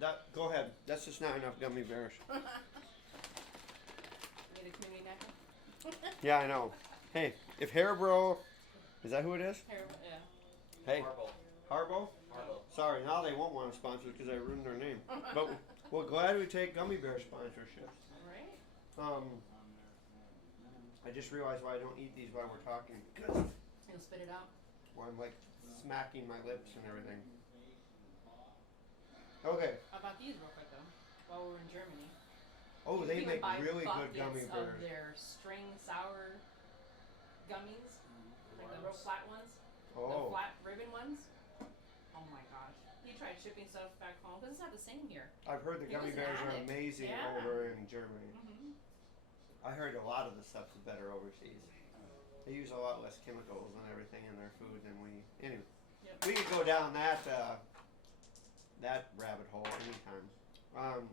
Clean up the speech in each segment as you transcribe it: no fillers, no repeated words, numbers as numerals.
that, go ahead. That's just not enough gummy bears. Need a community napkin? Yeah, I know. Hey, if Hairbro, is that who it is? Yeah. Hey, Marble. Harbo? Marble. Sorry, now they won't want to sponsor because I ruined their name. But we're glad we take gummy bear sponsorships. Right? I just realized why I don't eat these while we're talking. You'll spit it out. Where I'm like smacking my lips and everything. Okay. How about these real quick though? While we were in Germany. Oh, You they can make buy really good buckets gummy of bears. their string sour gummies, like the real flat ones, the Oh, flat ribbon ones. Oh my gosh! He tried shipping stuff back home because it's not the same here. I've heard the He gummy was an bears are addict. amazing Yeah. over in Germany. Mm-hmm. I heard a lot of the stuff's better overseas. They use a lot less chemicals and everything in their food than we. Anyway, Yep. we could go down that rabbit hole anytime. Okay.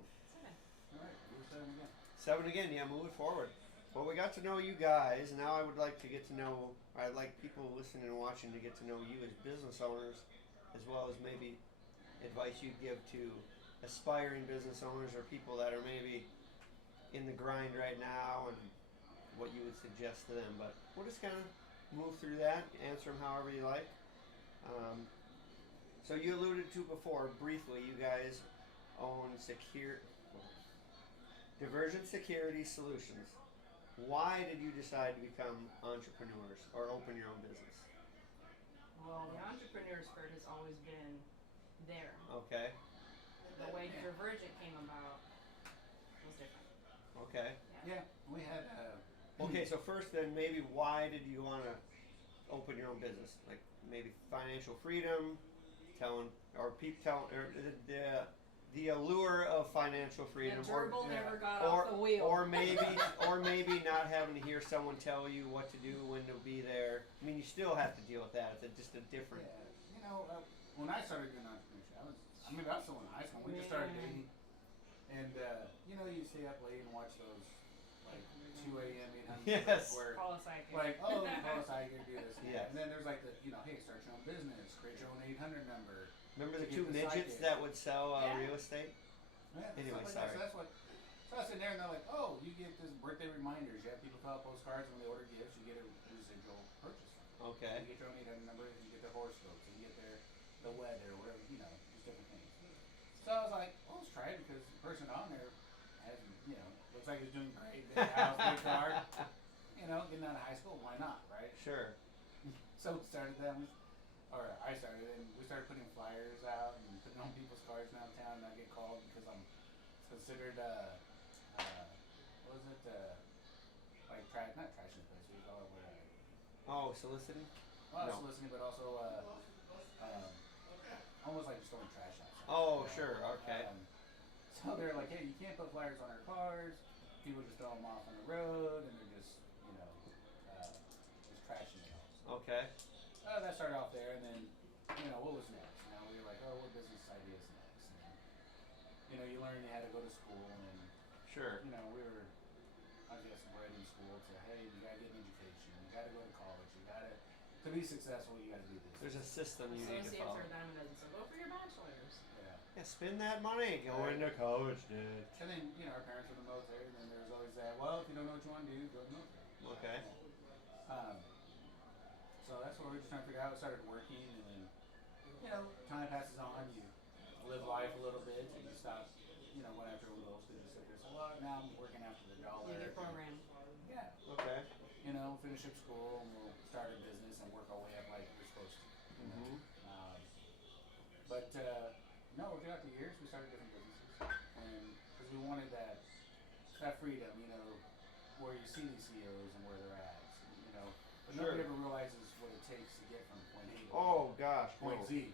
Alright, we're 7 again. 7 again, yeah, moving forward. Well, we got to know you guys. Now I would like to get to know, I'd like people listening and watching to get to know you as business owners, as well as maybe advice you'd give to aspiring business owners or people that are maybe in the grind right now and what you would suggest to them. But we'll just kind of move through that, answer them however you like. So you alluded to before, briefly, you guys own Divergent Security Solutions. Why did you decide to become entrepreneurs or open your own business? Well, the entrepreneur spirit has always been there. Okay. The way Divergent came about was different. Okay. Yeah, we had. Okay, so first then maybe why did you want to open your own business? Like maybe financial freedom, the allure of financial freedom, And Gerbil yeah. never got off the wheel. or maybe not having to hear someone tell you what to do, when to be there. I mean, you still have to deal with that. It's just a different. Yeah, when I started doing entrepreneurship, I was still in high school. We just started dating, and you stay up late and watch those like 2 a.m. 800 Yes. where Call a psychic. like call us, I can do this. Yes. And then there's like hey, start your own business, create your own 800 number. Remember the Get two the midgets psychic. that would sell Yeah. real estate? Yeah, Anyway, stuff like sorry. that. So I was sitting there and they're like, oh, you get this birthday reminders. You have people fill out postcards when they order gifts. You get a residual purchase. Okay. You get your own 800 number. You get their horoscopes. You get the weather, whatever, just different things. So I was like, well, let's try it because the person on there has, looks like he's doing great. Big house, big car. Getting out of high school, why not, right? Sure. So I started, and we started putting flyers out and putting on people's cars downtown. And I get called because I'm considered, like not trashing the place. What do you call it? Oh, soliciting? Well, No. soliciting, but also almost like just throwing trash outside. Oh, sure. Okay. So they're like, hey, you can't put flyers on our cars. People just throw them off on the road, and they're just, just trashing it all. Okay. That started off there, and then, what was next? We were like, what business ideas next? And, you learn you had to go to school, and, Sure. we were, I guess, bred in school to, hey, you gotta get an education, you gotta go to college, to be successful, you gotta do this. There's a system you need to Associates follow. or dime a dozen, so go for your bachelor's. Yeah, spend that money. Go Right. into college, dude. And then, our parents were in the military, and then there was always that, well, if you don't know what you want to do, go to the military. Okay. So that's what we were just trying to figure out. We started working, and then, time passes on. You live life a little bit, and you stop, going after all those because you sit there and say, well, now I'm working after the dollar. You get programmed. Yeah. Okay. Finish up school, and we'll start a business and work our way up like we're supposed to. Mm-hmm. No, throughout the years, we started different businesses, and because we wanted that freedom, where you see these CEOs and where they're at, but Sure. nobody ever realizes what it takes to get from point A to Oh gosh. point No. Z.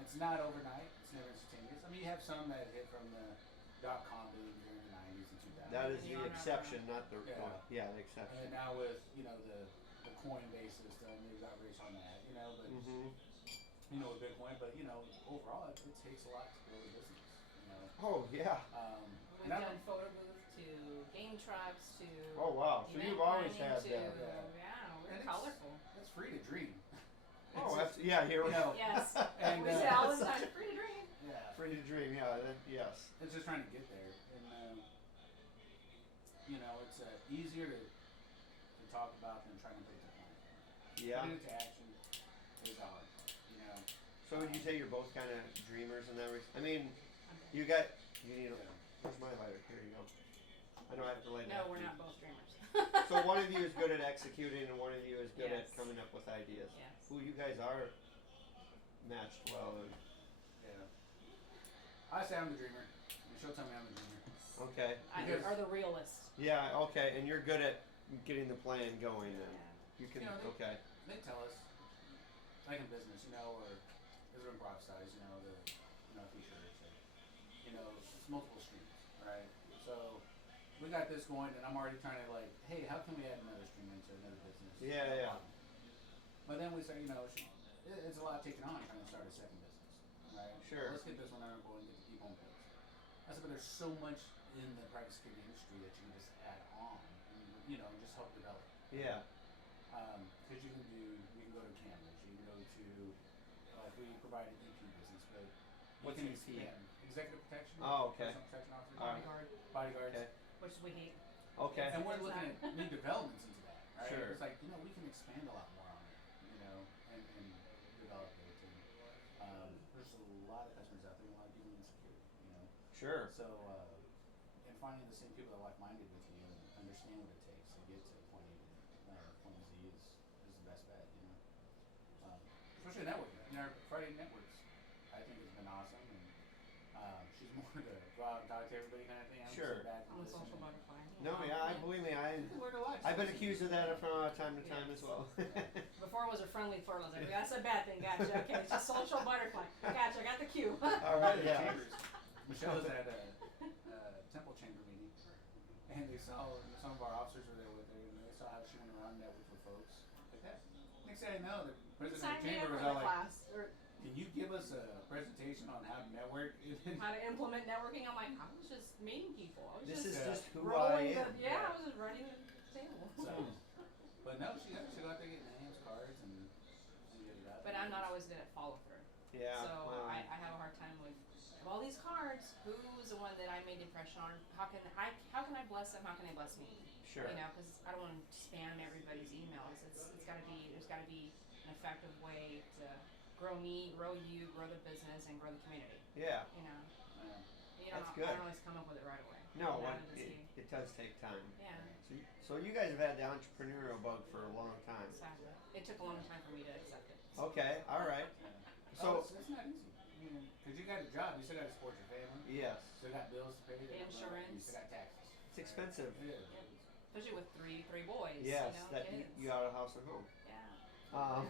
It's not overnight. It's never instantaneous. I mean, you have some that hit from the .com boom during the 90s and 2000s. That is And the you're on exception, not the. Yeah. Yeah, the And exception. then now with the Coinbase system, there's outrage on that. But Mm-hmm. with Bitcoin, but overall, it takes a lot to build a business. Oh yeah. We've done photo booth to game trucks to. Oh wow. So event you've always planning had to, that. we're And colorful. It's free to dream. Oh, that's, yeah. Here we go. Yes. And we say all the time, free to dream. yeah, Free living your dream. Yeah. Yes. It's just trying to get there, and it's easier to talk about than trying to put it to plan. Yeah. Putting it to action is the hard part. So would you say you're both kind of dreamers in that respect? I mean, you need. Where's my lighter? Here you go. I know I have to light it. No, we're not both dreamers. So one of you is good at executing, and one of you is good at Yes. coming up with ideas. Yes. Ooh, you guys are matched well. I say I'm the dreamer. And she'll tell me I'm the dreamer. Okay. Are the realist. Yeah. Okay. And you're good at getting the plan going. Then Yeah. you can. They tell us, like in business, or there's an improv size, the t-shirts, it's multiple streams, right? So we got this going, and I'm already trying to hey, how can we add another stream into another business? Yeah. But then we say, it's a lot taking on trying to start a second business, right? Sure. Let's get this one under board and get the people in place. I said, but there's so much in the private security industry that you can just add on, and just help develop. Yeah. Because you can go to cameras, you can go to, we provide an EP business, but What's you can EP? expand. Executive protection. Oh, okay. Personal protection officer. Bodyguard, Bodyguards. Okay. which we hate. Okay. And we're looking at new developments into that, right? Sure. It's like, we can expand a lot more on it, and develop it. And there's a lot of customers out there, a lot of people in security, Sure. So, and finding the same people that are like-minded with you and understand what it takes to get to point Z is the best bet, Especially networking. Our Friday networks, I think, has been awesome. And she's more to go out and talk to everybody kind of thing. I'm Sure. just back and I'm a listen social and- butterfly. No, yeah, believe me, You can learn a lot. I've been accused of that from time to time as well. Before it was a friendly flirt. I was like, that's a bad thing. Gotcha. Okay, it's just social butterfly. Gotcha. I got the cue. All right, yeah. Chambers. Michelle was at a temple chamber meeting, and they saw some of our officers were there with her, and they saw how she went around and networked with folks like that. Next thing I know, the president of Sign the me chamber up for was the all like, class. Or "Can you give us a presentation on how to network?" how to implement networking. I'm like, I was just meeting people. I was This just is just who rolling I am. I was just running the table. So, but no, she got out there getting names, cards, and get it out. But I'm not always good at follow through. Yeah. So well, I have a hard time with all these cards. Who's the one that I made impression on? How can I bless them? How can they bless me? Sure. Because I don't want to spam everybody's emails. There's got to be an effective way to grow me, grow you, grow the business, and grow the community. Yeah. That's good. I don't always come up with it right away. No, It it does take time. Yeah. So you guys have had the entrepreneurial bug for a long time. Exactly. It took a long time for me to accept it. Okay. All right. So it's not easy. Because you got a job, you still got to support your family. yes, Still got bills to pay. Insurance. You still got taxes. it's expensive. It is. Especially with three boys. Yes, that kids. you out of house and home. Yeah.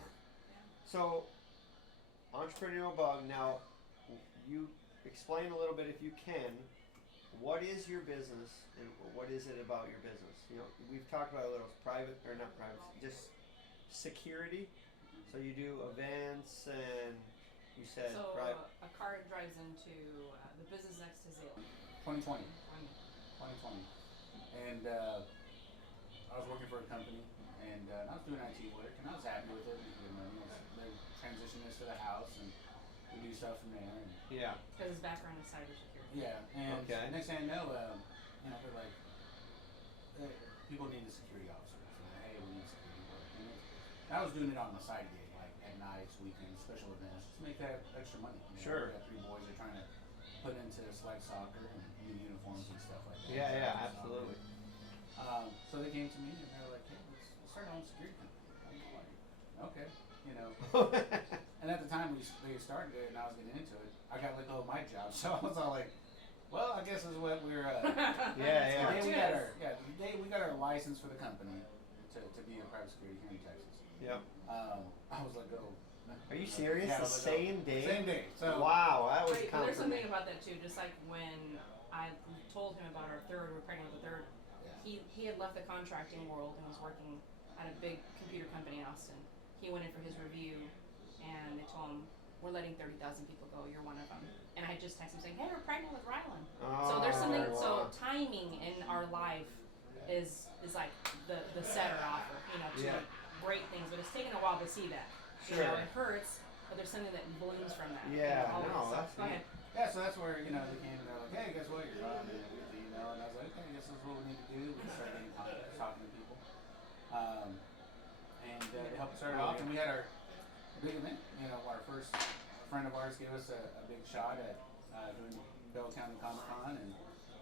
So entrepreneurial bug. Now, you explain a little bit if you can. What is your business and what is it about your business? We've talked about a little private or not private, just security. So you do events and you said So private. a car drives into the business next to Zale. 2020. 2020. And I was working for a company, and I was doing IT work, and I was happy with it, making good money. They transitioned us to the house, and we do stuff from there. And Yeah. Because his background is cybersecurity. yeah, and Okay. next thing I know, they're like, people need a security officer. So hey, we need security work. And I was doing it on the side gig, like at nights, weekends, special events, just to make that extra money. Sure. We got 3 boys that are trying to put into select soccer and new uniforms and stuff like that. Yeah, absolutely. So they came to me and they were like, "Hey, let's start our own security company." I'm like, "Okay," And at the time they started it and I was getting into it, I got let go of my job, so I was all like, "Well, I guess this is what we're." Yeah. The day we got our license for the company to be a private security here in Texas. Yep. I was let go. Are you serious? Yeah, The same day? Same day. So Wow, that was Wait, but there's something confirmation. about that too. Just like when I told him about our third, we're pregnant with the third. He had left the contracting world and was working at a big computer company in Austin. He went in for his review, and they told him, "We're letting 30,000 people go. You're one of them." And I had just texted him saying, "Hey, we're pregnant with Rylan." So there's something. wow. So timing in our life is like the setter offer, to Yeah. great things. But it's taken a while to see that. Sure. It hurts, but there's something that blooms from that. Yeah, always. no, So, that's go ahead. yeah, so so that's where, you know, they came and they're like, hey, guess what, you're on, and we get the email, and I was like, okay, I guess this is what we need to do. We started getting in contact, talking to people. And they helped start it off, and we had our big event. You know, our first friend of ours gave us a big shot at doing Bell County Comic Con, and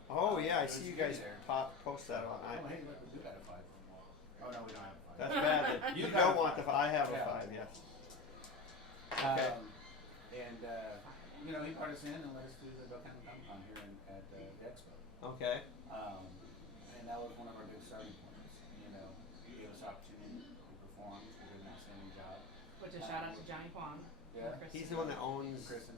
Oh yeah, I it was see you good guys there. post that on. Oh, hey, look, we do got a 5. Oh no, we don't have a 5. That's bad. That you You got don't a want the. five. I have a Yeah. 5. Yes. Okay. And you know, he brought us in and let us do the Bell County Comic Con here at the expo. Okay. And that was one of our big starting points. You know, he gave us opportunity to perform. We did an outstanding job. Which is shout out to Johnny Kwan. Yeah. He's the one that owns. Kristen.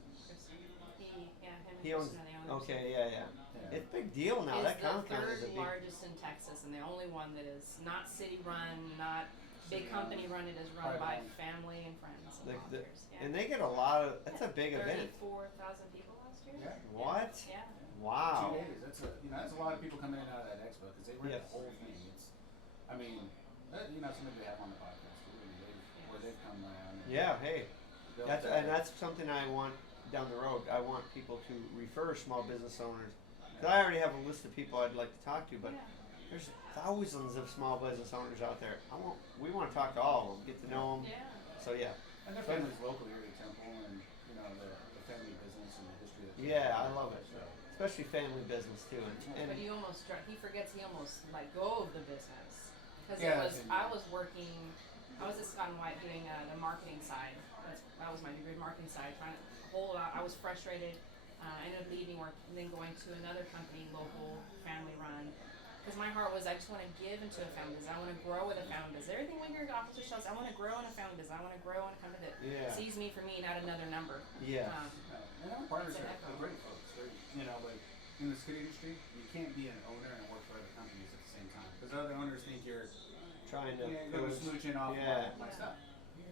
Him and He owns. Kristen are the owners. Okay. Yeah. Yeah. It's a big deal now. Is That the Comic Con third is a big. largest in Texas and the only one that is not city run, not big company run. It is run Private by owned. family and friends and volunteers. Yeah. And they get a lot of. That's a big event. 34,000 people last year. Yeah. What? Yeah. 2 Wow. days. That's a lot of people coming in and out of that expo because they rent Yes. the whole thing. I mean, you know, somebody we have on the podcast too, and where they've come around. And Yeah. Hey. built That's something I want down the road. I want people to refer small business owners. 'Cause I already have a list of people I'd like to talk to, but Yeah. there's thousands of small business owners out there. We want to talk to all of them, get to know them. Yeah. So yeah. And their family's local here to Temple, and you know the family business and the history. That Yeah, I love it. So, Especially family business too. But And he forgets he almost let go of the business because Yeah, I was working. I was at Scott and White doing the marketing side. That was my degree in marketing side. Trying to hold out. I was frustrated. I ended up leaving work and then going to another company, local, family run. Because my heart was, I just want to give into a family business. I want to grow with a family business. Everything we hear at officer shelves, I want to grow in a family business. I want to grow in a company that Yeah. sees me for me, not another number. yeah. and our partners It's an are echo. great folks. You know, like in the security industry, you can't be an owner and work for other companies at the same time because other owners think you're Trying to. going to smooching off Yeah. my stuff.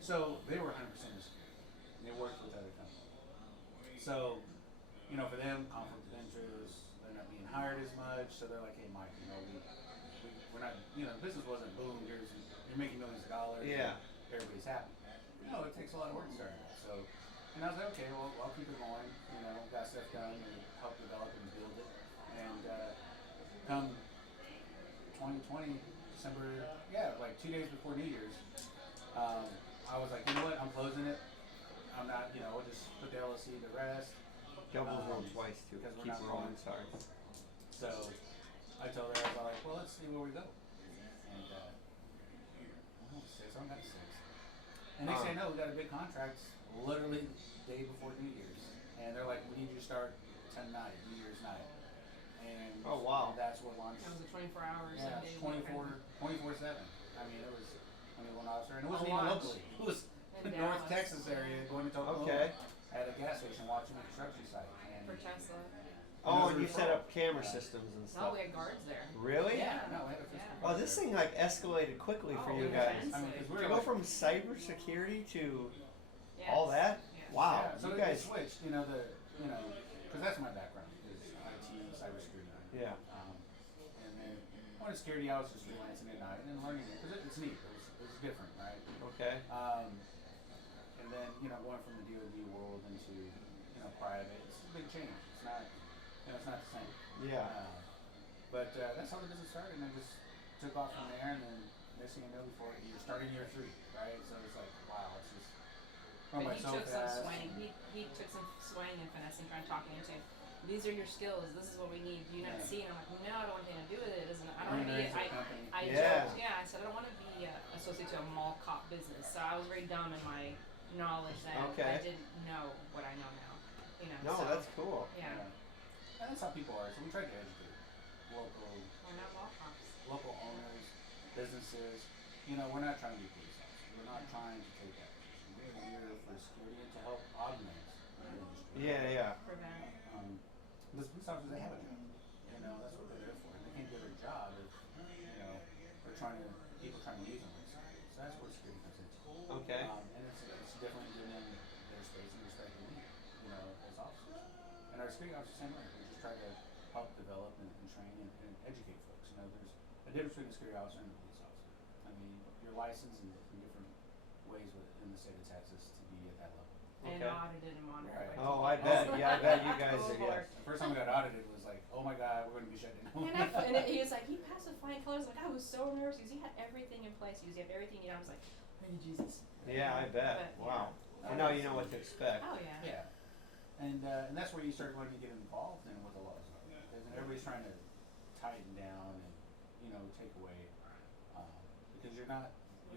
So they were 100% in security. They worked with other companies. So, you know, for them, conflict of interest, they're not being hired as much. So they're like, hey, Mike, you know, we're not, you know, the business wasn't boom. You're making millions of dollars. Yeah. And everybody's happy. No, it takes a lot of work to start that. So, and I was like, okay, well, I'll keep it going. You know, got stuff done and help develop and build it. And come 2020, December, like 2 days before New Year's, I was like, you know what, I'm closing it. I'm not, you know, we'll just put the LLC to rest. Double roll twice too. because we're Keep not rolling. going. Sorry. So I told her, I was like, well, let's see where we go. And I don't know, 6, I got 6. And next thing I know, we got a big contract literally the day before New Year's. And they're like, we need you to start tonight, New Year's night. And Oh, wow. that's what launched. It was a 24 hours. Yeah, 24/7. I mean, it was 21 officer, and it wasn't even watch. locally. It was In North Dallas. Texas area going to Oklahoma. Okay. At a gas station watching the construction site. And For Tesla. Oh, and Another you set up referral. camera Yeah. systems and No, stuff. we had guards there. Really? Yeah, no, we had a physical Oh, guard this there. thing like escalated quickly for Oh, you yeah. guys. I mean, because we To were go like, from cybersecurity to Yes. all that. Yes. Wow. yeah, so You it guys. switched. You know, because that's my background is IT, cybersecurity. Yeah. And then when it's security, I was just freelancing at night and learning it because it's neat. It was different, right? Okay. And then going from the DoD world into private, it's a big change. It's not it's not the same. Yeah. But that's how the business started, and I just took off from there. And then next thing you know, before you're starting year 3, right? So it's like, wow, it's just But going by he so took some fast. swaying. He took some swaying and finesse and trying to talk me into. These are your skills. This is what we need. Do you not Yeah. see? And I'm like, no, I don't want anything to do with it. I don't want to be. I Yeah. joked. Yeah, I said I don't want to be associated to a mall cop business. So I was very dumb in my knowledge then. Okay. I didn't know what I know now. No, so, that's cool. Yeah. And that's how people are. So we try to educate local We're not mall cops. local owners, businesses. We're not trying to be police officers. We're not trying to take that position. We're here for security and to help augment the industry. Yeah. Prevent. The police officers, they have a job. That's what they're there for. And they can't do their job if they're people trying to use them. So that's where security comes into. Okay. And it's definitely giving them their space and respect they need, as officers. And our security officers, same way. We just try to help develop and train and educate folks. There's a difference between a security officer and a police officer. I mean, you're licensed in different ways in the state of Texas to be at that level. and Okay. audited and monitored. Right. by Oh, TPS. I bet. Yeah, I bet you guys Oh, are. Lord. Yeah. The first time we got audited was like, oh my god, we're gonna be shut down. He was like, he passed with flying colors. Like, I was so nervous because he had everything in place. He had everything. I was like, thank you, Jesus. Yeah, I bet. But, Wow. yeah. And now you know what to expect. Oh yeah. Yeah, and that's where you start going to get involved in what the laws are, because everybody's trying to tighten down and take away, because you're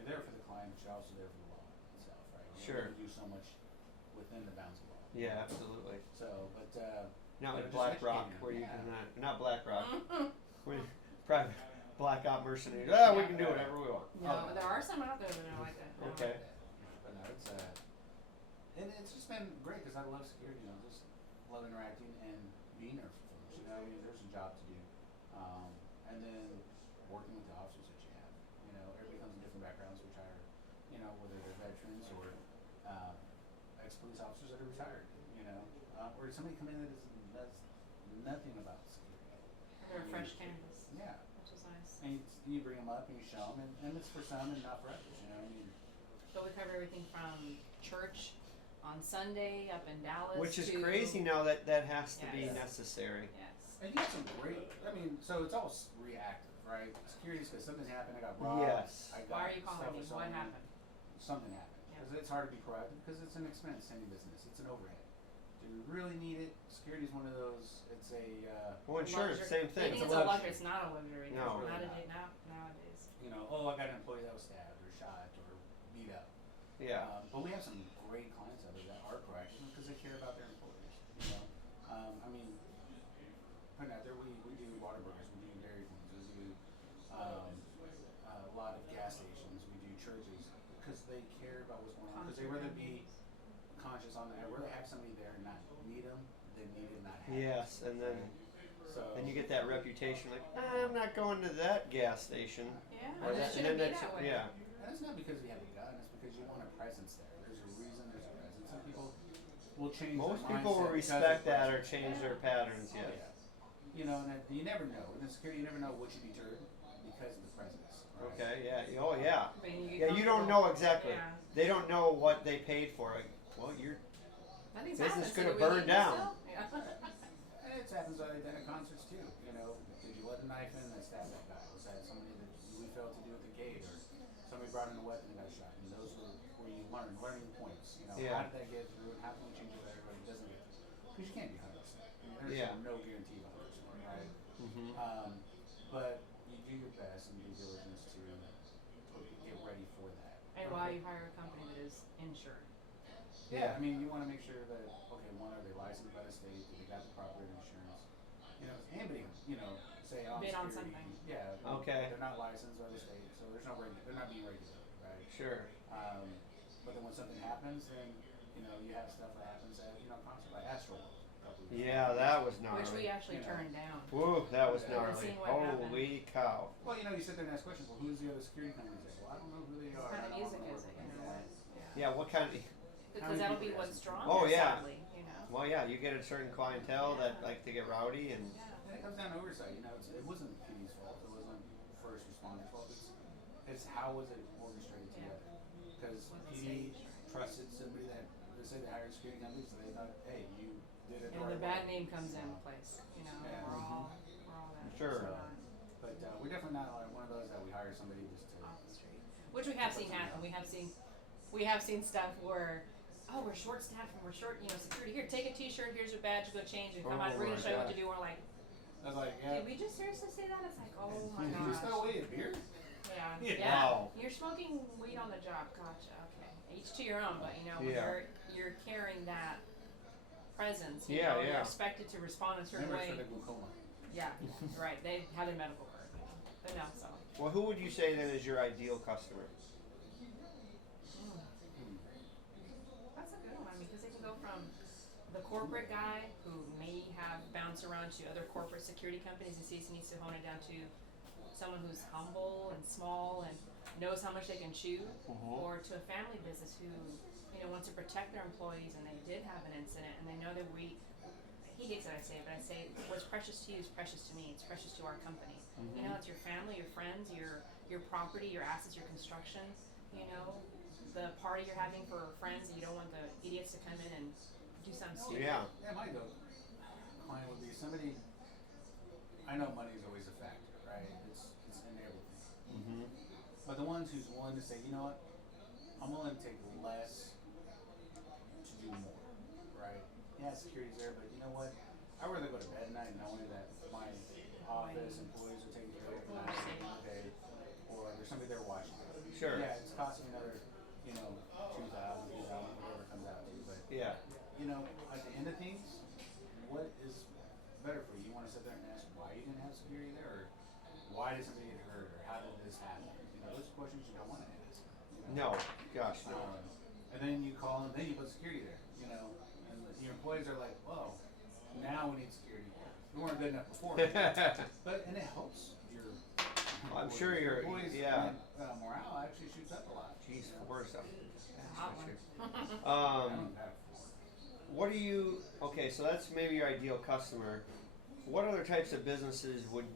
there for the client, but you're also there for the law itself, right? You Sure. only do so much within the bounds of law. Yeah, absolutely. So, but Not but like just BlackRock, educating them, where you yeah. can not BlackRock, when private black op mercenaries. Ah, we can do whatever we want. No, there are some out there that are like that. Okay. but no, it's just been great because I love security. Just love interacting and being there for folks. There's a job to do, and then working with the officers that you have. Everybody comes in different backgrounds, which are, whether they're veterans or ex-police officers that are retired. Or somebody come in that does nothing about security. They're a fresh canvas, Yeah. which is nice. And you bring them up and you show them, and it's for some and not for others. But we cover everything from church on Sunday up in Dallas. Which is to, crazy now that has to be Yes. necessary. Yes. And you have some great. So it's all reactive, right? Security is because something happened. I got robbed. Yes. I got Why are you calling stuff me? or What something. happened? Something happened. Yeah. Because it's hard to be proactive because it's an expense. Any business, it's an overhead. Do we really need it? Security is one of those. It's a. Well, insurance, Luxury. same They thing. think It's it's a a luxury. luxury. It's not a luxury. No. Not Really nowadays. I got an employee that was stabbed or shot or beat up. Yeah. But we have some great clients out there that are proactive because they care about their employees. Putting out there, we do Whataburgers, we do Dairy Queens, we do a lot of gas stations, we do churches because they care about what's going on. Because they rather be conscious on that. I'd rather have somebody there and not need them than need it not have. Yes, and then So. and you get that reputation like, I'm not going to that gas station. Yeah. Or It that, and shouldn't then be that's that way. yeah. And it's not because we have a gun, it's because you want a presence there. There's a reason there's a presence. Some people will change Most their people will mindset because respect of that or presence. change their patterns. Oh, Yes. yeah. And you never know. In security, you never know what you deterred because of the presence. Right? Okay. Yeah. Oh yeah. But you Yeah. You don't know exactly. Yeah. They don't know what they paid for. Like, well, you're Nothing's business happened, so gonna do we burn need down. this still? Yeah. And it happens at concerts too. Did you let a knife in and stab that guy? Was that somebody that we failed to do at the gate, or somebody brought in a weapon and got shot? And those were where you learning points. Yeah. How did that get through? And how can we change it that everybody doesn't get through? Because you can't be 100%. There's Yeah. no guarantee of 100%, right? Mhm. But you do your best and due diligence to get ready for that. And why you hire a company that is insured. Yeah, you want to make sure that, okay, one, are they licensed by the state? Do they got the proper insurance? Anybody, say on Bid on security. something. Yeah. Okay. They're not licensed by the state, so they're not being regulated, right? Sure. But then when something happens, then, you have stuff that happens at, concert, like Astro World. a couple of years Yeah, ago. that was gnarly. Which we actually You know. turned down. Woo, that was Yeah. gnarly. Seeing what happened. Holy cow. Well, you sit there and ask questions. Well, who's the other security companies? Well, I don't know who they are. What kind I of don't music wanna is work it? with them. What? Yeah. What kind of? Because that'll be what's drawn. Oh, there, yeah. Sadly, Well, yeah, you get a certain clientele that like to get rowdy and. Yeah. And it comes down to oversight. It wasn't PD's fault. It wasn't first responders' fault. It's how was it orchestrated Yeah. together? Because Was it PD staged? trusted somebody that they say they hired security companies, so they thought, hey, you did it the And right the bad way. name comes in place. Yeah. We're all that. Sure. So, But we're definitely not like one of those that we hire somebody just to. off the street. Which we have seen happen. We have seen stuff where, oh, we're short staffed and we're short, security. Here, take a T-shirt. Here's your badge. Go change and come Oh out. We're my gonna show you what God. to do. We're like, I was like, yeah. did we just seriously say that? It's like, oh my Did you gosh. spell weed? Beer? Yeah. Yeah. Yeah. Wow. You're smoking weed on the job. Gotcha. Okay. Each to your own, but when Yeah. you're carrying that presence, Yeah, yeah. you're expected to respond in a certain Remember way. for the glaucoma. Yeah. Right. They have their medical card. But no, so. Well, who would you say then is your ideal customer? That's a good one because they can go from the corporate guy who may have bounced around to other corporate security companies and sees he needs to hone it down to someone who's humble and small and knows how much they can chew, or to a family business who wants to protect their employees and they did have an incident and they know that he hates that I say it, but I say what's precious to you is precious to me. It's precious to our company. It's your family, your friends, your property, your assets, your construction. the party you're having for friends, and you don't want the idiots to come in and do something No, stupid. Yeah. Yeah, my client would be somebody. I know money is always a factor, right? It's in everything. Mm-hmm. But the ones who's willing to say, you know what, I'm willing to take less to do more, right? Yeah, security's there, but you know what? I'd rather go to bed at night knowing that my office employees are taken care of and I'm saving the day, or there's somebody there watching. Sure. Yeah, it's costing another, you know, 2,000, 3,000, whatever it comes out to. But Yeah. you know, at the end of things, what is better for you? You want to sit there and ask why you didn't have security there, or why did somebody get hurt, or how did this happen? You know, those are questions you don't want to ask. You know? No. Gosh, no. And then you call them, then you put security there. You know, and your employees are like, whoa, now we need security. We weren't good enough before. But and it helps your. I'm sure your employees. yeah. And, morale actually shoots up a lot. Jeez, for stuff. Hot one. I don't have four. What do you? Okay, so that's maybe your ideal customer. What other types of businesses would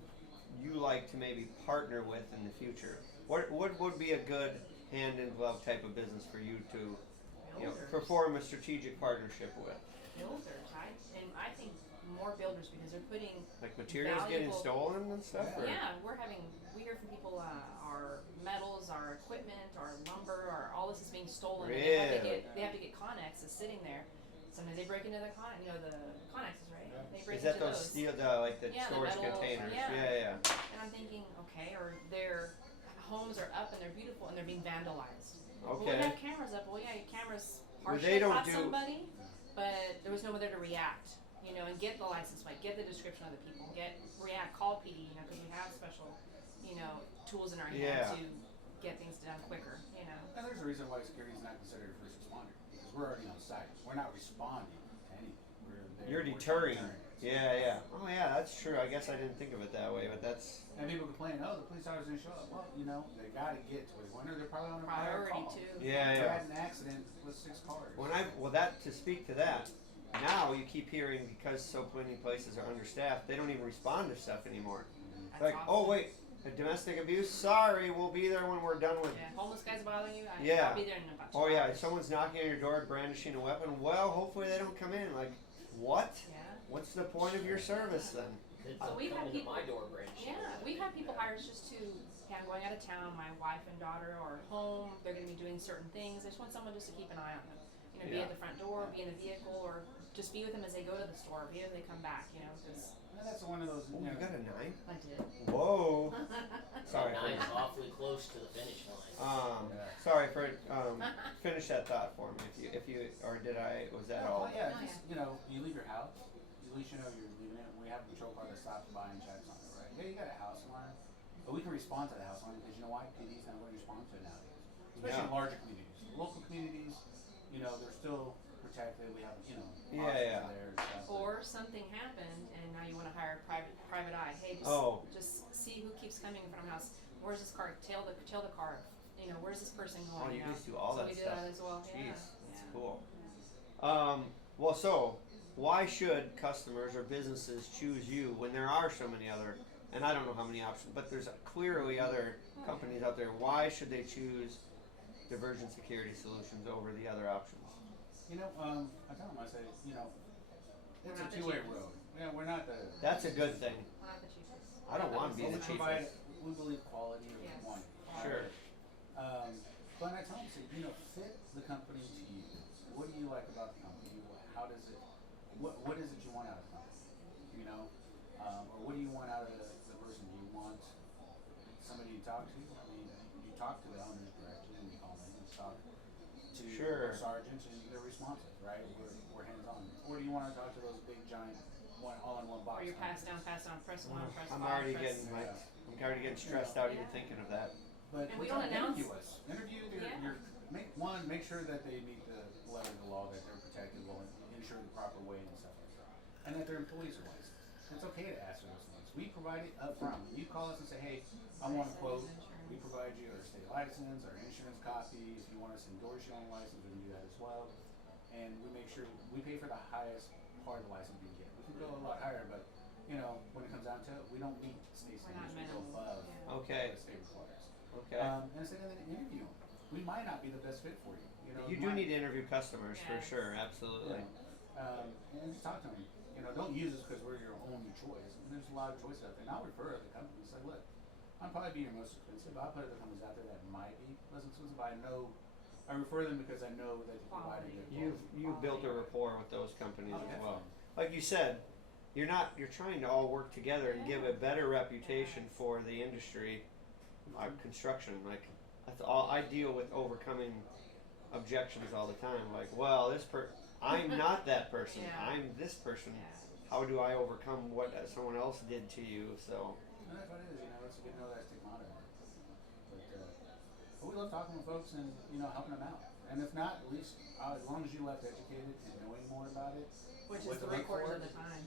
you like to maybe partner with in the future? What would be a good hand in glove type of business for you to, you know, Builders. perform a strategic partnership with? Builders, I think more builders, because they're putting Like materials getting valuable- stolen and stuff? Or? Yeah, we hear from people, our metals, our equipment, our lumber, all this is being stolen. And Really? they have to get Connexes sitting there. Sometimes they break into the the Connexes, right? Yeah. They break Is that into those steel, like the Yeah, the storage metal, containers? yeah. Yeah. And I'm thinking, okay, or their homes are up and they're beautiful and they're being vandalized. Well, we Okay. have cameras up. Well, yeah, your cameras Well, partially they don't caught do- somebody, but there was no one there to react, and get the license plate, get the description of the people, react, call PD, because we have special, tools in our hand Yeah. to get things done quicker, And there's a reason why security is not considered a first responder, because we're already on site. We're not responding to anything. We're there. You're we're deterring. deterring. Yeah. Oh yeah, that's true. I guess I didn't think of it that way, but that's And people complain, oh, the police officers didn't show up. Well, they got to get to it. Wonder they're probably on a prior priority call. too. Yeah. They had an accident with 6 cars. to speak to that. Now you keep hearing, because so many places are understaffed, they don't even respond to stuff anymore. That's Like, awesome. oh wait, a domestic abuse. Sorry, we'll be there when we're done with. Yeah, homeless guys bothering you. Yeah. I'll be there in about 2 Oh yeah, hours. someone's knocking on your door brandishing a weapon. Well, hopefully they don't come in. Like, what? Yeah. What's the point of your service then? They'd So we've had come into people- my door branch. Yeah, we've had people hire us just to, hey, I'm going out of town, my wife and daughter are home, they're going to be doing certain things. I just want someone just to keep an eye on them. Be Yeah. at the front door, be in the vehicle, or just be with them as they go to the store, be as they come back, because And that's one of those. Oh, you got a 9? I did. Whoa. Sorry. Nine's For, awfully close to the finish line. sorry for finish that thought for me. If you or did I? Was that all? Well, yeah, Oh, just, you leave your house, at least you know you're leaving it. We have a patrol car that stops by and checks on it, right? Yeah, you got a house line, but we can respond to the house line because you know why? PD's not going to respond to it nowadays, especially in Yeah. larger communities. Local communities, they're still protected. We have, Yeah, officers yeah. there and stuff. Or something happened, and now you want to hire a private eye. Hey, just see who keeps coming in front of my house. Where's this car? Tail the car. Where's this person going? Oh, you just do all so that we stuff. do that as well. Jeez, Yeah. that's Yeah. cool. Well, so why should customers or businesses choose you when there are so many other? And I don't know how many options, but there's clearly other companies out there. Why should they choose Divergent Security Solutions over the other options? I tell them, I say, it's We're a not the two-way cheapest. road. Yeah, we're not the. That's a good thing. We're not the cheapest. I don't want to be But the we provide, cheapest. we believe quality over Yes. quantity. Sure. But I tell them, say, fit the company to you. What do you like about the company? How does it? What is it you want out of the company? Or what do you want out of the person? Do you want somebody you talk to? I mean, you talk to the owners directly, and you call them and talk to Sure. our sergeants, and they're responsive, right? We're hands on. Or do you want to talk to those big giant all-in-one box? Or you're pass down, press one, press I'm five, already press. getting I'm already getting stressed out even Yeah. thinking of that. But And we're we don't trying to announce- interview us. Interview Yeah. make sure that they meet the letter of the law, that they're protected, will ensure the proper way and stuff like that, and that their employees are licensed. It's okay to ask for those things. We provide it up front. When you call us and say, hey, I want a quote, we provide you our state license, our insurance copy. If you want us to endorse your own license, we can do that as well. And we make sure we pay for the highest part of the license we can get. We can go a lot higher, but when it comes down to it, we don't meet state We're not standards. We go minimum. above Yeah. Okay. what the state requires. Okay. And so then interview them. we might not be the best fit for you. You know, You do need to interview customers for Yes. sure, absolutely. And just talk to them. You know, don't use us because we're your only choice. And there's a lot of choices out there. And I'll refer other companies. Like, look, I'll probably be your most expensive. I'll put other companies out there that might be less expensive. But I refer them because I know that they provide a good You've built a rapport with those companies Oh, as well. definitely. Like you said, you're trying to all work together and give a better reputation for the industry, construction. Like that's all I deal with, overcoming objections all the time. Like, well, I'm not that person. Yeah. I'm this person. Yeah. How do I overcome what someone else did to you? So. And that's what it is, you know, it's good to know that stigmata. But we love talking with folks and, you know, helping them out. And if not, at least as long as you left educated and knowing more about it. Which what is to three look quarters for. of the time.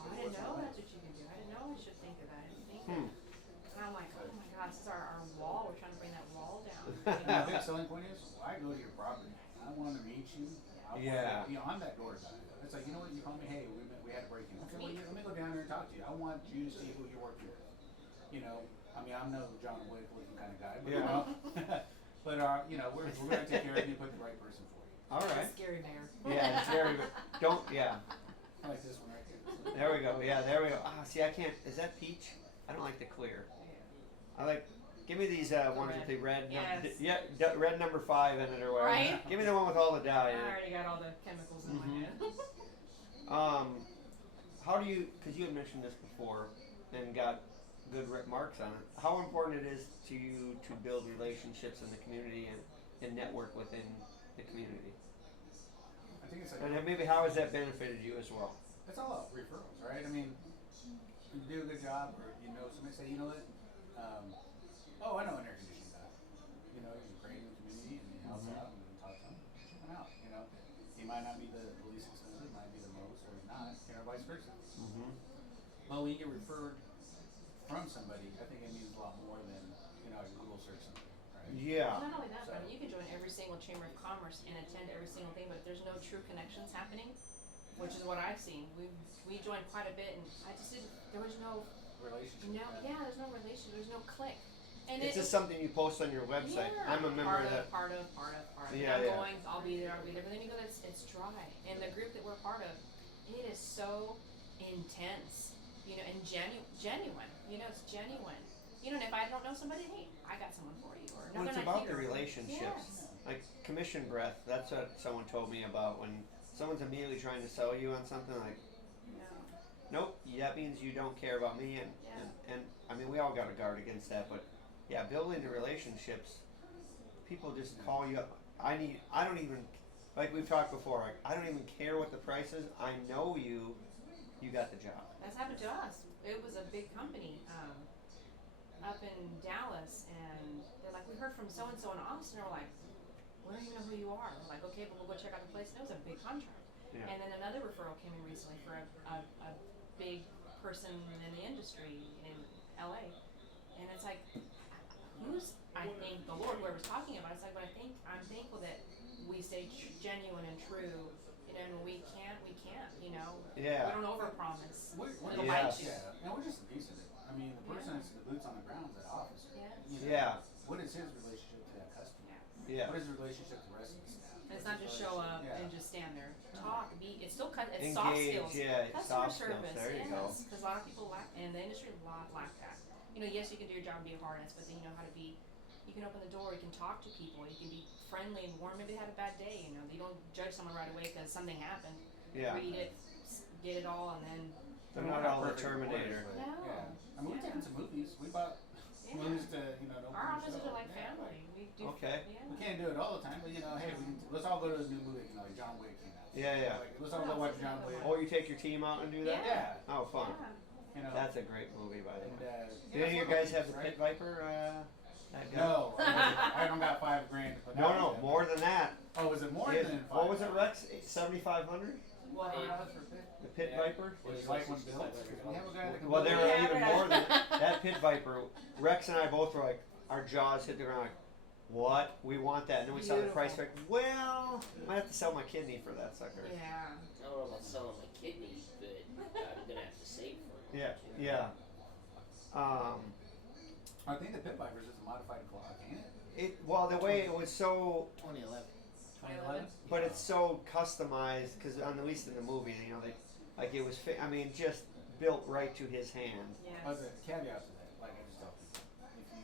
Oh, I didn't know that's what you can do. I didn't know I should think of that. I didn't think Hmm. that. And I'm like, oh my god, this is our wall. We're trying to bring that wall down. And the big selling point is, I go to your property. I want to meet you. Yeah. You know, I'm that door guy. It's like, you know what, you call me, hey, we had a break-in. Okay, well, let me go down there and talk to you. I want you to see who you're working with. You know, I mean, I'm no John Wick looking kind of guy, but, you know, but you know, we're going to take care of you and put the right person for you. All right. Scary mayor. Yeah, it's very good. I like this one right here. There we go. Yeah, there we go. Ah, see, I can't. Is that peach? I don't like the clear. I like. Give me these ones with the red. Yes. Red number 5 in it or whatever. Right? Give me the one with all the dye I in it. already got all the chemicals in my head. How do you? Because you had mentioned this before, and got good marks on it. How important it is to you to build relationships in the community and network within the community. I think it's like, And maybe how has that benefited you as well? it's all about referrals, right? I mean, you do a good job, or you know somebody say, you know what, oh, I know an air conditioning guy. You know, he's great in the community and he helps out and we talk to him. Check him out, you know. He might not be the least expensive, might be the most, or he's not, you know, vice versa. Well, when you get referred from somebody, I think it means a lot more than, you know, a Google search something, right? Yeah. Not only that, but you can join every single chamber of commerce and attend every single thing, but if there's no true connections happening, which is what I've seen. We joined quite a bit, and I just didn't. There was no Relationship. there's no relation. There's no click. And It's just something you post on your website. Yeah. I'm a member of that. Part of. Yeah, I'm yeah. going. I'll be there. But then you go. It's dry. And the group that we're part of, it is so intense. You know, and genuine. You know, it's genuine. You know, and if I don't know somebody, hey, I got someone for you. Or Well, no, it's they're not about the here. relationships. Yes. Like commission breath. That's what someone told me about when someone's immediately trying to sell you on something. Like, Yeah. nope, that means you don't care about me. And I mean, we all got to guard against that. But yeah, building the relationships. People just call you up. I don't even, like we've talked before. Like, I don't even care what the price is. I know you. You got the job. That's happened to us. It was a big company up in Dallas, and they're like, we heard from so and so in Austin. And we're like, we don't even know who you are. We're like, okay, but we'll go check out the place. And it was a big contract. Yeah. And then another referral came in recently for a big person in the industry in LA, and it's like, I think the Lord, whoever's talking about, it's like, but I'm thankful that we stay genuine and true. You know, and when we can't. You know. Yeah. We don't overpromise. We're It'll Yeah. bite you. Yeah, and we're just the piece of it. I mean, the person that's the boots on the ground is that officer. Yes. You know, Yeah. What is his relationship to that customer? Yeah. What is the relationship to the rest of the staff? And it's not just show up Yeah. and just stand there. Talk, it's still it's soft Engage, skills. yeah, Customer soft skills, service, there you yes. go. Because a lot of people lack, and the industry lack that. You know, yes, you can do your job and be a hard ass, but then you know how to be. You can open the door. You can talk to people. You can be friendly and warm. Maybe they had a bad day. You know, you don't judge someone right away because something happened. Yeah. Read it, get it all, and then. They're We're not all the perfect Terminator. employees, but, No. Yeah. I mean, we've Yeah. taken some movies. We bought Yeah. movies to, you know, don't Our open the offices show. are like Yeah. family. We do. Okay. Yeah. We can't do it all the time, but you know, hey, let's all go to this new movie. You know, like John Wick came out. Yeah, yeah. Like, let's all go watch John Wick. Or you take your team out and do that? Yeah. Oh, fun. Yeah. You know, That's a great movie, by the and, way. yeah, Do any of you it's one guys have those, the Pit right? Viper? That gun? No, I don't got $5,000 to put No, down no, yet. more than that. Oh, was it more It- than what was it, 5,000? Rex? 7,500? Well, $500 for a pit? The Pit Yeah. Viper? Would you like one built? We have a guy that can Well, build there it. were Yeah, even right. more than that Pit Viper. Rex and I both were like, our jaws hit the ground like, what? We want that. And then we saw the price tag. Well, I might have to sell my kidney for that sucker. yeah. I don't know about selling my kidney, but I'm gonna have to save for it. Yeah, yeah. I think the Pit Viper is just a modified Glock, ain't it? Well, the way it was so, 2011. 2011. but it's so customized because on at least in the movie, you know, they like it was. I mean, just built right to his hand. Yes. But the caveat to that, like I just tell people,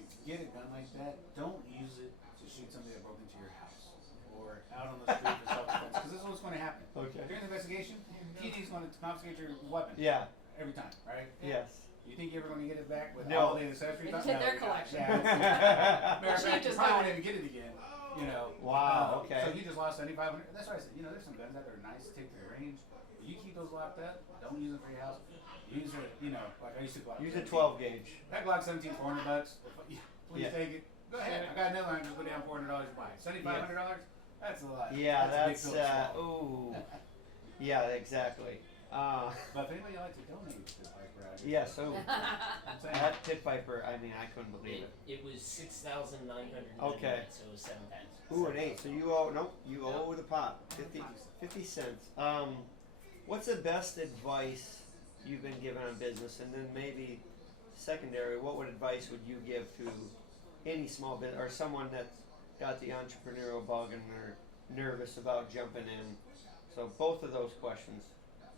if you get it done like that, don't use it to shoot somebody that broke into your house or out on the street for self-defense, because this is what's going to happen. Okay. During the investigation, PG's going to confiscate your weapon. Yeah. Every time, right? Yes. You think you're ever going to get it back with No. all the accessories? It's No, in their you're not. collection. Yeah, matter of She fact, you just probably got won't it. even get it again. You know. Wow, okay. So you just lost 7,500. That's why I said, you know, there's some guns that are nice to take to the range. But you keep those locked up. Don't use them for your house. Use it, you know, like I used to Glock. Use a 17. 12 gauge. That Glock 17 for $400. Please Yeah. take it. Go ahead. I got another one. Just put down $400 to buy it. $7,500. That's a lot. Yeah, a that's big pill to swallow. ooh. Yeah, exactly. But if anybody would like to donate to the Piper out here, Yes. Ooh. I'm saying. That pit viper. I mean, I couldn't believe it. It was 6,900. Okay. So it was 7 times. Ooh, an 8. So you owe you owe the pot 50 cents. What's the best advice you've been given on business, and then maybe secondary, what advice would you give to any small business or someone that's got the entrepreneurial bug and they're nervous about jumping in? So both of those questions.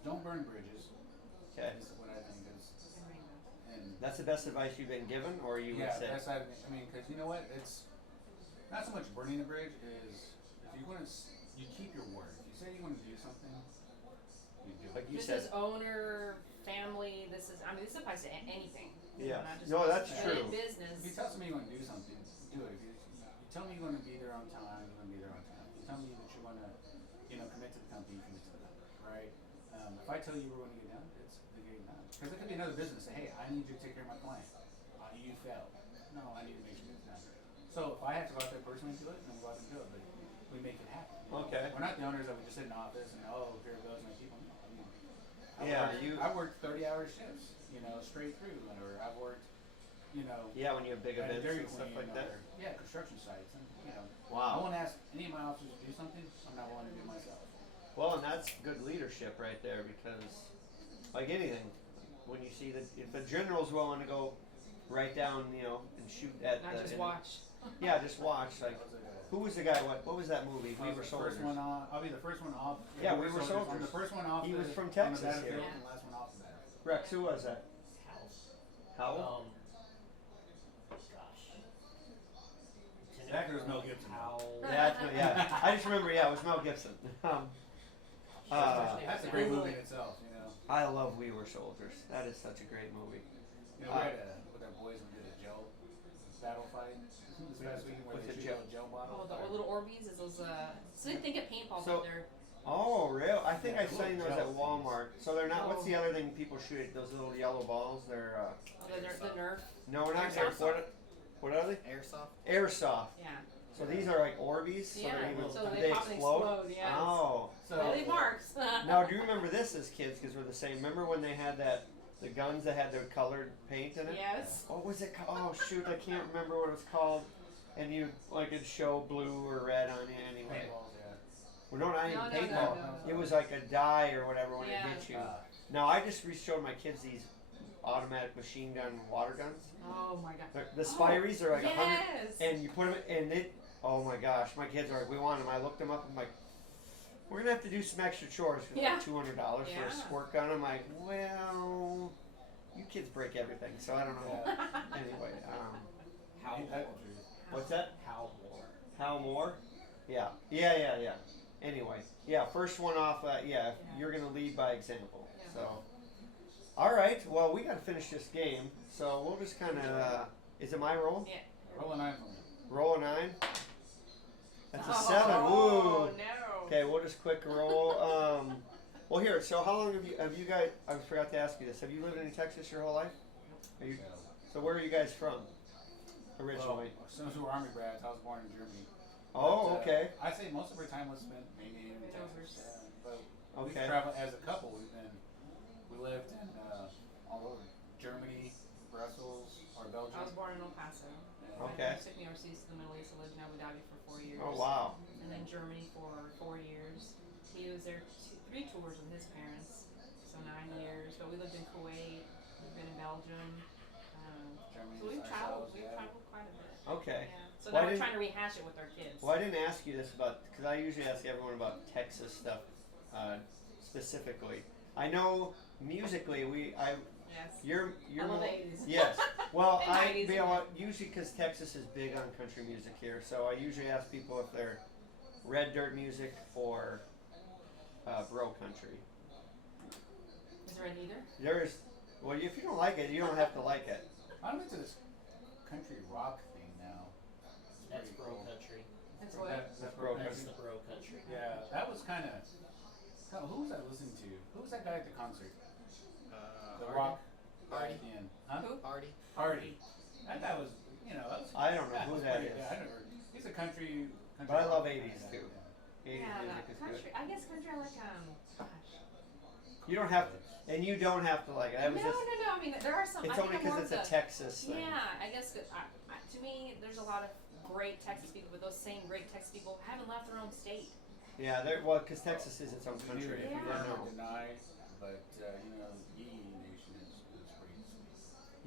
Don't burn bridges. Okay. Is what I think is. And That's the best advice you've been given, or you yeah, would say? that's I mean, because you know what? It's not so much burning the bridge is if you want to, you keep your word. If you say you want to do something, you do Like it. you This said. is owner, family. This is. I mean, this applies to anything. Yeah. Not just No, that's business, true. but in business. If you tell somebody you want to do something, do it. If you tell me you're going to be there on time, you're going to be there on time. If you tell me that you want to, you know, commit to the company, you commit to the company, right? If I tell you we're going to get done, it's the getting done. Because it could be another business. Say, hey, I need you to take care of my client. You failed. No, I need to make sure it's done. So if I have to go out there personally and do it, then we'll go out and do it. But we make it happen. You know? Okay. We're not the owners that we just sit in the office and here goes my people. No, I mean, I worked 30-hour shifts, you know, straight through, or I've worked, you know. Yeah, when you have big at a events Dairy and stuff Queen like that. or, yeah, construction sites, and you know. I Wow. won't ask any of my officers to do something I'm not willing to do myself. Well, and that's good leadership right there, because like anything, when you see that if the general's willing to go right down, you know, and shoot at Not the just and- watch. Yeah, just watch. Like, That was who was the guy? What was that movie? We Were the Soldiers. First one on. I'll be the first one off. Yeah, We Were I'm Soldiers. the first one off. He was from on the Texas battlefield here. Yeah. and the last one off the battlefield. Rex, who was that? Howell. Howell. Gosh. That was Mel Gibson. Howell. Yeah. I just remember. Yeah, it was Mel Gibson. That's a great movie in itself, you know. I love We Were Soldiers. That is such a great movie. You know, we had with our boys, we did a gel battle fight this past weekend where What's they a shoot gel? a gel bottle. Oh, the little Orbeez is those. So think of paintball, So- but they're. Oh, real? I think Yeah, I seen those little at gel Walmart. So they're not. What's Oh. the other thing people shoot? Those little yellow balls. They're. The Nerf. No, we're not. Airsoft. What are they? Airsoft. Airsoft. Yeah. So these are like Orbeez. So Yeah. they're even, So do they they pop and explode? explode. Yeah. Oh. They leave marks. Now, do you remember this as kids? Because we're the same. Remember when they had the guns that had the colored paint in it? Yes. What was it called? Oh shoot, I can't remember what it was called. And you like it'd show blue or red on you anyway. Paintballs, yeah. Well, no, not even No, no, paintball. no, It was like a die or whatever when Yeah. it hit you. Now I just showed my kids these automatic machine gun water guns. Oh my god. The Spireys are like yes. 100, and you put them and it. Oh my gosh, my kids are like, we want them. I looked them up. I'm like, we're gonna have to do some extra chores for Yeah. like $200 for Yeah. a squirt gun. I'm like, well, you kids break everything, so I don't know. Anyway, Howell. what's that? Howell Moore. Hal Moore? Yeah. Anyway, yeah, first one off, yeah, you're going to lead by example. Yeah. So, all right, well, we got to finish this game, so we'll just kind of, is it my roll? Yeah. Roll a 9 for me. Roll a 9? That's a Oh, 7, woo! no. Okay, we'll just quick roll. Well, here, so how long have you guys, I forgot to ask you this, have you lived in Texas your whole life? Are you, so where are you guys from, originally? Well, as soon as we were Army grads, I was born in Germany. Oh, But, okay. I'd say most of our time was spent maybe in Texas. But we've Okay. traveled as a couple. We lived in all over Germany, Brussels, or Belgium. I was born in El Paso. And Okay. My dad took me overseas to the Middle East. I lived in Abu Dhabi for 4 years. Oh, wow. And then Germany for 4 years. He was there 3 tours with his parents, so 9 years. But we lived in Kuwait. We've been in Belgium. Germany So we've is traveled. ourselves, We've yeah. traveled quite a bit. Okay. Yeah. So So Why now we're didn't- trying to rehash it with our kids. Well, I didn't ask you this because I usually ask everyone about Texas stuff specifically. I know musically Yes. you're I love more, the 80s. yes. Well, And 90s, you know yeah. what, usually because Texas is big on country music here, so I usually ask people if they're red dirt music or bro country. Is there any either? There's well, if you don't like it, you don't have to like it. I'm into this country rock thing now. That's Pretty bro cool. country. That's what? That's bro That's country. the bro country. Yeah, that was kind of. Who was I listening to? Who was that guy at the concert? The rock guy Hardy. at the end. Huh? Who? Hardy. Hardy. That guy was, that was. I don't know who was that pretty- is. Yeah, I never. He's a country. But I love rock 80s guy, too. yeah. 80s Yeah, music that is good. country. I guess country. I like gosh. You don't have to, and you don't have to like it. I was no. just, I mean, there are some. it's I only think I'm because more it's of a Texas thing. Yeah, I guess that to me, there's a lot of great Texas people, but those same great Texas people haven't left their own state. Yeah, because Texas is its own country. If you Yeah. didn't know. Deny, but Yee Nation is pretty sweet.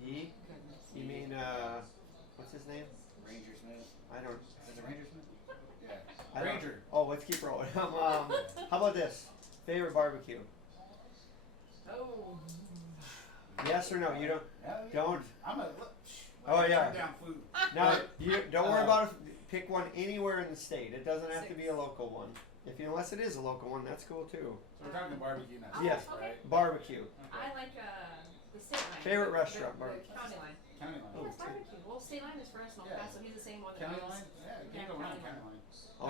Yee? Goodness. You mean what's his name? Ranger Smith. I don't. Is it Ranger Smith? Yeah. I don't- Ranger. Oh, let's keep rolling. How about this? Favorite barbecue? Oh. Yes or no? You don't. Hell yeah. Don't. I'm a. Oh, yeah. Turn down food. No, you don't worry about it. Pick one anywhere in the state. It doesn't have to be a local one. Unless it is a local one, that's cool too. So we're talking barbecue now. Yes. Okay. Right? Barbecue. I like the state line. Favorite The- restaurant, the barbecue. county line. County line. Oh, it's barbecue. Well, state line is for us in El Yeah. Paso. He's the same one that County owns. line? Yeah, Yeah, can't go wrong. county County line.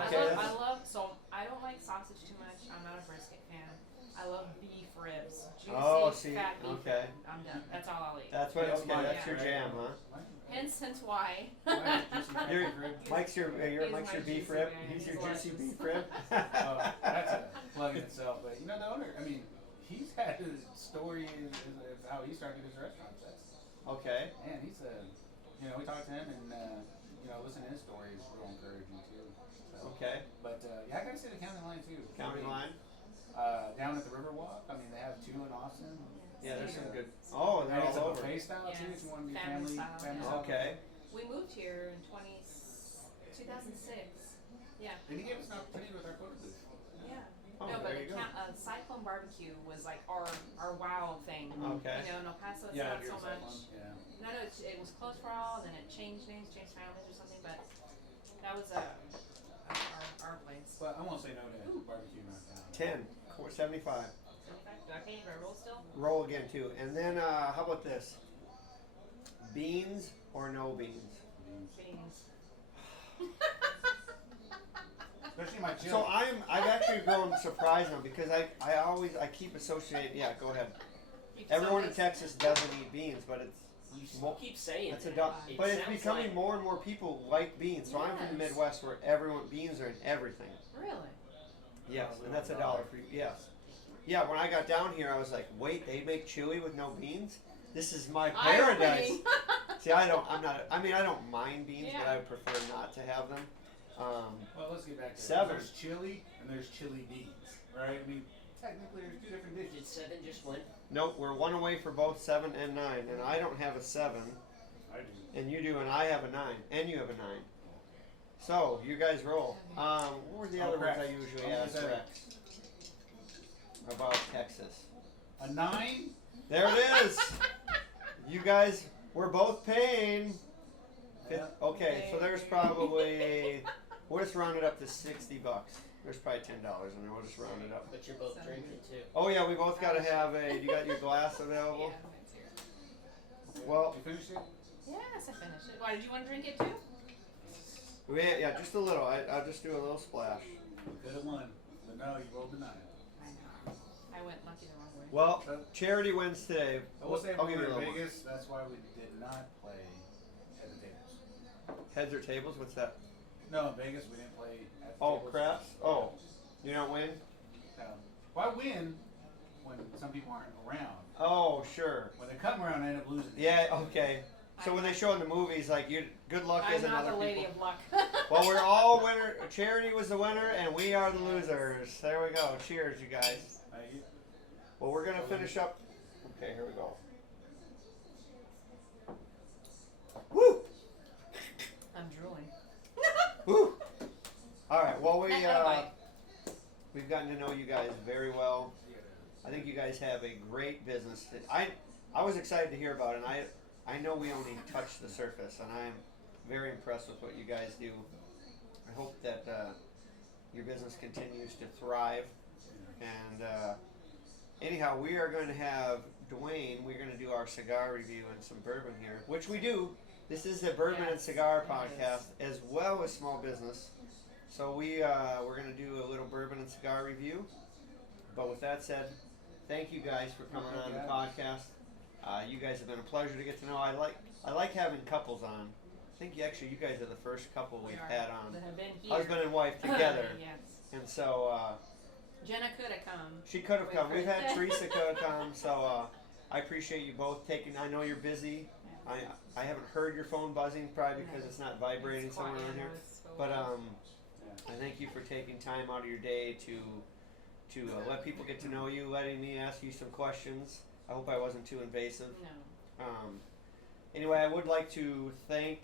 Okay. I that's- love. So I don't like sausage too much. I'm not a brisket fan. I love beef ribs. Juicy, Oh, see, fat beef. okay. I'm done. That's all I'll eat. That's what. That's Okay, mine, that's your right? jam, huh? Hence why. Your, Mike's your He's Mike's my your beef juicy rib. man. He's your He's juicy delicious. beef rib. Oh, that's a plug in itself. But the owner, I mean, he's had his story is how he started his restaurant. That's, Okay. man, he's we talked to him and listen to his story is real encouraging too. So. Okay. But I gotta say the county line too. County line. Down at the Riverwalk, I mean they have two in Austin. Yeah, there's some good. Oh, they're And it's a all over. buffet style too. If Yes, you want to be family family style, yeah. style. Okay. We moved here in 2006. Yeah. And he gave us an opportunity with our photo booth. Yeah. Oh, No, but there you go. Cyclone Barbecue was like our wow thing. Okay. You know, in El Paso it's Yeah, not here so in Cyclone, much. Yeah. And I know it was closed for all, then it changed names, changed families or something, but that was our place. But I won't say no to barbecue in our town. 75. Okay, do I roll still? Roll again too. And then how about this? Beans or no beans? Beans. Especially my chili. So I've actually grown surprised now because I keep associating. Yeah, go ahead. Everyone in Texas doesn't eat beans, but it's You keep saying that's a that. dumb. It But it's sounds becoming like- more and more people like beans. So I'm from the Yes. Midwest where beans are in everything. Really? Yes, Probably and that's a $1 dollar for you. Yes. Yeah, when I got down here, I was like, wait, they make chili with no beans? This is my paradise. Eye-opening. See, I don't mind beans, but Yeah. I would prefer not to have them. Well, let's get back to it. 7. There's chili and there's chili beans, right? I mean, technically there's two different Did dishes. 7 just win? Nope, we're one away for both 7 and 9, and I don't have a 7, I do. and you do, and I have a 9, and you have a 9. So, you guys roll. What were the Oh, other ones correct. I usually Oh, ask seven. Rex? About Texas. A 9? There it is! You guys, we're both paying. Yeah. Okay, so there's probably, we'll just round it up to $60. There's probably $10 in there, we'll just round it up. But you're both Seven. drinking too. Oh yeah, we both gotta have you got your glass available? Yeah, mine's here. Well, You finished it? Yes, I finished it. Why, did you want to drink it too? yeah, just a little. I'll just do a little splash. You could have won, but no, you rolled the 9. I know. I went lucky the wrong way. Well, charity wins today. I will say I'll when give we you a were in little more. Vegas, that's why we did not play at the tables. Heads or tables? What's that? No, in Vegas we didn't play at the Oh, tables. craps? Oh, you don't win? No. Why win when some people aren't around? Oh, sure. When they come around, they end up losing. Yeah, okay. So when they show in the movies, like, good luck I'm isn't not other the lady people. of luck. Well, we're all winner. Charity was the winner, and we are the losers. There we go. Cheers, you guys. Well, we're gonna finish up. Okay, here we go. Woo! I'm drooling. All right. Well, Bye. we've gotten to know you guys very well. I think you guys have a great business. I was excited to hear about it, and I know we only touched the surface, and I'm very impressed with what you guys do. I hope that your business continues to thrive. And anyhow, we are going to have Dwayne. We're going to do our cigar review and some bourbon here, which we do. This is a bourbon and cigar podcast as well as small business. So we're going to do a little bourbon and cigar review. But with that said, thank you guys for coming on the podcast. You guys have been a pleasure to get to know. I like having couples on. I think you guys are the first couple we've had on. That have been here. Husband and wife together. Yes. And so Jenna could have come. she could have come. We've had Yeah. Teresa could have come. So I appreciate you both taking. I know you're busy. I haven't heard your phone buzzing probably because it's not vibrating It's somewhere quiet, on here. it's so But quiet. I thank you for taking time out of your day to let people get to know you, letting me ask you some questions. I hope I wasn't too invasive. No. Anyway, I would like to thank.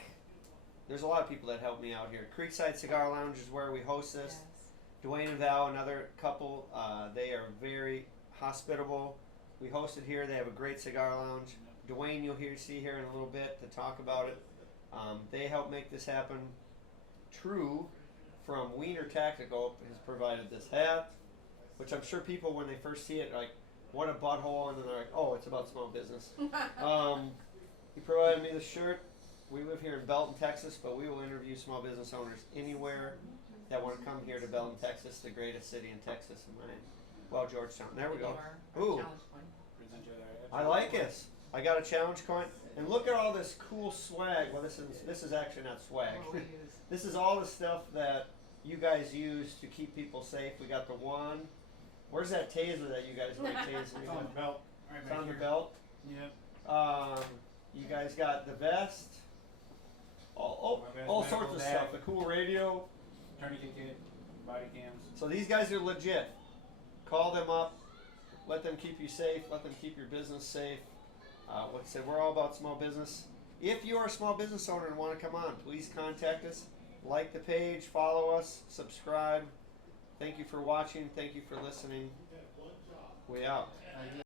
There's a lot of people that help me out here. Creekside Cigar Lounge is where we host this. Yes. Dwayne and Val, another couple, they are very hospitable. We host it here. They have a great cigar lounge. Dwayne, you'll see here in a little bit to talk about it. They help make this happen. True from Wiener Tactical has provided this hat, which I'm sure people, when they first see it, are like, what a butthole, and then they're like, oh, it's about small business. He provided me the shirt. We live here in Belton, Texas, but we will interview small business owners anywhere that want to come here to Belton, Texas, the greatest city in Texas, in mine. Well, Georgetown. There we go. Our Ooh, challenge point. Present you I like this. I got a challenge coin, and look at all this cool swag. Well, this is actually not swag. What we use. This is all the stuff that you guys use to keep people safe. We got the wand. Where's that taser that you guys like tasing me It's on with? the belt. Right It's back on the here. belt. Yep. You guys got the vest. All My vest, sorts of medical stuff. bag. The cool radio. Tourniquet kit, body cams. So these guys are legit. Call them up. Let them keep you safe. Let them keep your business safe. Like I said, we're all about small business. If you are a small business owner and want to come on, please contact us. Like the page, follow us, subscribe. Thank you for watching. Thank you for listening. We out.